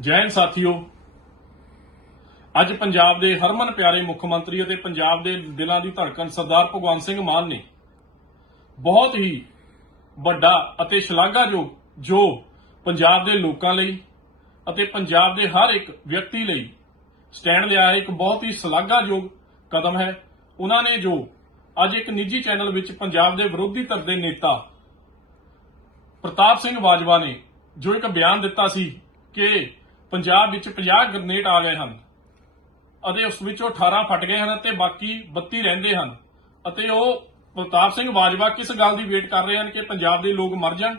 ਜੈਨ ਸਾਥੀਓ, ਅੱਜ ਪੰਜਾਬ ਦੇ ਹਰਮਨ ਪਿਆਰੇ ਮੁੱਖ ਮੰਤਰੀ ਅਤੇ ਪੰਜਾਬ ਦੇ ਦਿਲਾਂ ਦੀ ਧੜਕਣ ਸਰਦਾਰ ਭਗਵੰਤ ਸਿੰਘ ਮਾਨ ਨੇ ਬਹੁਤ ਹੀ ਵੱਡਾ ਅਤੇ ਸ਼ਲਾਘਾਯੋਗ ਜੋ ਪੰਜਾਬ ਦੇ ਲੋਕਾਂ ਲਈ ਅਤੇ ਪੰਜਾਬ ਦੇ ਹਰ ਇੱਕ ਵਿਅਕਤੀ ਲਈ ਸਟੈਂਡ ਲਿਆ ਹੈ, ਇੱਕ ਬਹੁਤ ਹੀ ਸ਼ਲਾਘਾਯੋਗ ਕਦਮ ਹੈ। ਉਹਨਾਂ ਨੇ ਜੋ ਅੱਜ ਇੱਕ ਨਿੱਜੀ ਚੈਨਲ ਵਿੱਚ ਪੰਜਾਬ ਦੇ ਵਿਰੋਧੀ ਧਿਰ ਦੇ ਨੇਤਾ ਪ੍ਰਤਾਪ ਸਿੰਘ ਬਾਜਵਾ ਨੇ ਜੋ ਇੱਕ ਬਿਆਨ ਦਿੱਤਾ ਸੀ ਕਿ ਪੰਜਾਬ ਵਿੱਚ 50 ਗ੍ਰਨੇਡ ਆ ਗਏ ਹਨ। ਅਤੇ ਉਸ ਵਿੱਚੋਂ 18 ਫਟ ਗਏ ਹਨ ਤੇ ਬਾਕੀ 32 ਰਹਿੰਦੇ ਹਨ। ਅਤੇ ਉਹ ਪ੍ਰਤਾਪ ਸਿੰਘ ਬਾਜਵਾ ਕਿਸ ਗੱਲ ਦੀ ਵੇਟ ਕਰ ਰਹੇ ਹਨ ਕਿ ਪੰਜਾਬ ਦੇ ਲੋਕ ਮਰ ਜਾਣ?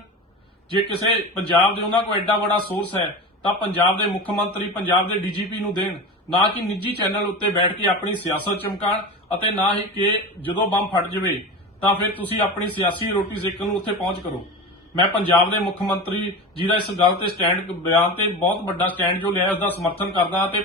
ਜੇ ਕਿਸੇ ਪੰਜਾਬ ਦੇ ਉਹਨਾਂ ਕੋਲ ਐਡਾ ਵੱਡਾ ਸੋਰਸ ਹੈ, ਤਾਂ ਪੰਜਾਬ ਦੇ ਮੁੱਖ ਮੰਤਰੀ, ਪੰਜਾਬ ਦੇ ਡੀਜੀਪੀ ਨੂੰ ਦੇਣ। ਨਾ ਕਿ ਨਿੱਜੀ ਚੈਨਲ ਉੱਤੇ ਬੈਠ ਕੇ ਆਪਣੀ ਸਿਆਸਤ ਚਮਕਾਣ ਅਤੇ ਨਾ ਹੀ ਕਿ ਜਦੋਂ ਬੰਬ ਫਟ ਜਾਵੇ, ਤਾਂ ਫਿਰ ਤੁਸੀਂ ਆਪਣੀ ਸਿਆਸੀ ਰੋਟੀ ਸੇਕਣ ਨੂੰ ਉੱਥੇ ਪਹੁੰਚ ਕਰੋ। ਮੈਂ ਪੰਜਾਬ ਦੇ ਮੁੱਖ ਮੰਤਰੀ ਜੀ ਦਾ ਇਸ ਗੱਲ ਤੇ ਸਟੈਂਡ ਬਿਆਨ ਤੇ ਬਹੁਤ ਵੱਡਾ ਸਟੈਂਡ ਜੋ ਲਿਆ ਉਸ ਦਾ ਸਮਰਥਨ ਕਰਦਾ ਅਤੇ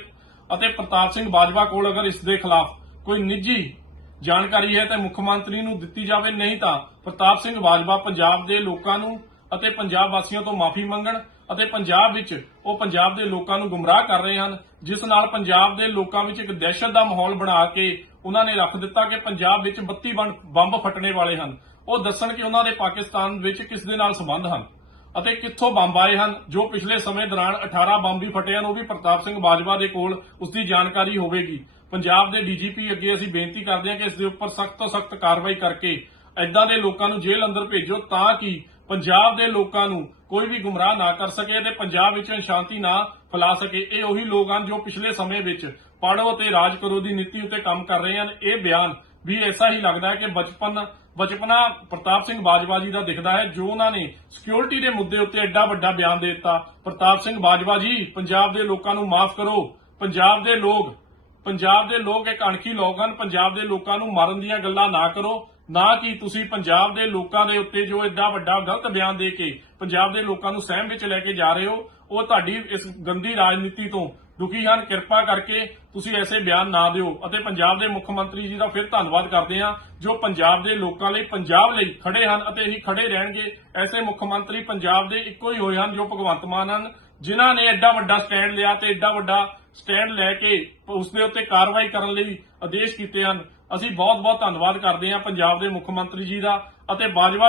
ਅਤੇ ਪ੍ਰਤਾਪ ਸਿੰਘ ਬਾਜਵਾ ਕੋਲ ਅਗਰ ਇਸ ਦੇ ਖਿਲਾਫ ਕੋਈ ਨਿੱਜੀ ਜਾਣਕਾਰੀ ਹੈ ਤਾਂ ਮੁੱਖ ਮੰਤਰੀ ਨੂੰ ਦਿੱਤੀ ਜਾਵੇ, ਨਹੀਂ ਤਾਂ ਪ੍ਰਤਾਪ ਸਿੰਘ ਬਾਜਵਾ ਪੰਜਾਬ ਦੇ ਲੋਕਾਂ ਨੂੰ ਅਤੇ ਪੰਜਾਬ ਵਾਸੀਆਂ ਤੋਂ ਮਾਫੀ ਮੰਗਣ ਅਤੇ ਪੰਜਾਬ ਵਿੱਚ ਉਹ ਪੰਜਾਬ ਦੇ ਲੋਕਾਂ ਨੂੰ ਗੁੰਮਰਾਹ ਕਰ ਰਹੇ ਹਨ, ਜਿਸ ਨਾਲ ਪੰਜਾਬ ਦੇ ਲੋਕਾਂ ਵਿੱਚ ਇੱਕ ਦਹਿਸ਼ਤ ਦਾ ਮਾਹੌਲ ਬਣਾ ਕੇ ਉਹਨਾਂ ਨੇ ਰੱਖ ਦਿੱਤਾ ਕਿ ਪੰਜਾਬ ਵਿੱਚ 32 ਬੰ- ਬੰਬ ਫਟਣੇ ਵਾਲੇ ਹਨ। ਉਹ ਦੱਸਣ ਕਿ ਉਹਨਾਂ ਦੇ ਪਾਕਿਸਤਾਨ ਵਿੱਚ ਕਿਸ ਦੇ ਨਾਲ ਸੰਬੰਧ ਹਨ ਅਤੇ ਕਿੱਥੋਂ ਬੰਬ ਆਏ ਹਨ, ਜੋ ਪਿਛਲੇ ਸਮੇਂ ਦੌਰਾਨ 18 ਬੰਬ ਵੀ ਫਟੇ ਹਨ, ਉਹ ਵੀ ਪ੍ਰਤਾਪ ਸਿੰਘ ਬਾਜਵਾ ਦੇ ਕੋਲ ਉਸ ਦੀ ਜਾਣਕਾਰੀ ਹੋਵੇਗੀ। ਪੰਜਾਬ ਦੇ ਡੀਜੀਪੀ ਅੱਗੇ ਅਸੀਂ ਬੇਨਤੀ ਕਰਦੇ ਹਾਂ ਕਿ ਇਸ ਦੇ ਉੱਪਰ ਸਖਤ ਤੋਂ ਸਖਤ ਕਾਰਵਾਈ ਕਰਕੇ ਐਦਾਂ ਦੇ ਲੋਕਾਂ ਨੂੰ ਜੇਲ੍ਹ ਅੰਦਰ ਭੇਜੋ ਤਾਂ ਕਿ ਪੰਜਾਬ ਦੇ ਲੋਕਾਂ ਨੂੰ ਕੋਈ ਵੀ ਗੁੰਮਰਾਹ ਨਾ ਕਰ ਸਕੇ ਤੇ ਪੰਜਾਬ ਵਿੱਚ ਸ਼ਾਂਤੀ ਨਾ ਫੈਲਾ ਸਕੇ। ਇਹ ਉਹੀ ਲੋਕ ਹਨ ਜੋ ਪਿਛਲੇ ਸਮੇਂ ਵਿੱਚ ਪੜੋ ਤੇ ਰਾਜ ਕਰੋ ਦੀ ਨੀਤੀ ਉੱਤੇ ਕੰਮ ਕਰ ਰਹੇ ਹਨ। ਇਹ ਬਿਆਨ ਵੀ ਐਸਾ ਹੀ ਲੱਗਦਾ ਹੈ ਕਿ ਬਚਪਨ ਬਚਪਨਾ ਪ੍ਰਤਾਪ ਸਿੰਘ ਬਾਜਵਾ ਜੀ ਦਾ ਦਿਖਦਾ ਹੈ, ਜੋ ਉਹਨਾਂ ਨੇ ਸਿਕਿਉਰਿਟੀ ਦੇ ਮੁੱਦੇ ਉੱਤੇ ਐਡਾ ਵੱਡਾ ਬਿਆਨ ਦੇ ਦਿੱਤਾ। ਪ੍ਰਤਾਪ ਸਿੰਘ ਬਾਜਵਾ ਜੀ, ਪੰਜਾਬ ਦੇ ਲੋਕਾਂ ਨੂੰ ਮਾਫ ਕਰੋ। ਪੰਜਾਬ ਦੇ ਲੋਕ, ਪੰਜਾਬ ਦੇ ਲੋਕ ਇੱਕ ਅਣਖੀ ਲੋਕ ਹਨ। ਪੰਜਾਬ ਦੇ ਲੋਕਾਂ ਨੂੰ ਮਾਰਨ ਦੀਆਂ ਗੱਲਾਂ ਨਾ ਕਰੋ। ਨਾ ਕਿ ਤੁਸੀਂ ਪੰਜਾਬ ਦੇ ਲੋਕਾਂ ਦੇ ਉੱਤੇ ਜੋ ਐਡਾ ਵੱਡਾ ਗਲਤ ਬਿਆਨ ਦੇ ਕੇ ਪੰਜਾਬ ਦੇ ਲੋਕਾਂ ਨੂੰ ਸਹਿਮ ਵਿੱਚ ਲੈ ਕੇ ਜਾ ਰਹੇ ਹੋ, ਉਹ ਤੁਹਾਡੀ ਇਸ ਗੰਦੀ ਰਾਜਨੀਤੀ ਤੋਂ ਦੁਖੀ ਹਨ, ਕਿਰਪਾ ਕਰਕੇ ਤੁਸੀਂ ਐਸੇ ਬਿਆਨ ਨਾ ਦਿਓ। ਅਤੇ ਪੰਜਾਬ ਦੇ ਮੁੱਖ ਮੰਤਰੀ ਜੀ ਦਾ ਫਿਰ ਧੰਨਵਾਦ ਕਰਦੇ ਹਾਂ, ਜੋ ਪੰਜਾਬ ਦੇ ਲੋਕਾਂ ਲਈ, ਪੰਜਾਬ ਲਈ ਖੜੇ ਹਨ ਅਤੇ ਇਹੀ ਖੜੇ ਰਹਿਣਗੇ। ਐਸੇ ਮੁੱਖ ਮੰਤਰੀ ਪੰਜਾਬ ਦੇ ਇੱਕੋ ਹੀ ਹੋਏ ਹਨ, ਜੋ ਭਗਵੰਤ ਮਾਨ ਹਨ, ਜਿਨ੍ਹਾਂ ਨੇ ਐਡਾ ਵੱਡਾ ਸਟੈਂਡ ਲਿਆ ਤੇ ਐਡਾ ਵੱਡਾ ਸਟੈਂਡ ਲੈ ਕੇ ਉਸ ਦੇ ਉੱਤੇ ਕਾਰਵਾਈ ਕਰਨ ਲਈ ਆਦੇਸ਼ ਕੀਤੇ ਹਨ। ਅਸੀਂ ਬਹੁਤ ਬਹੁਤ ਧੰਨਵਾਦ ਕਰਦੇ ਹਾਂ ਪੰਜਾਬ ਦੇ ਮੁੱਖ ਮੰਤਰੀ ਜੀ ਦਾ ਅਤੇ ਬਾਜਵਾ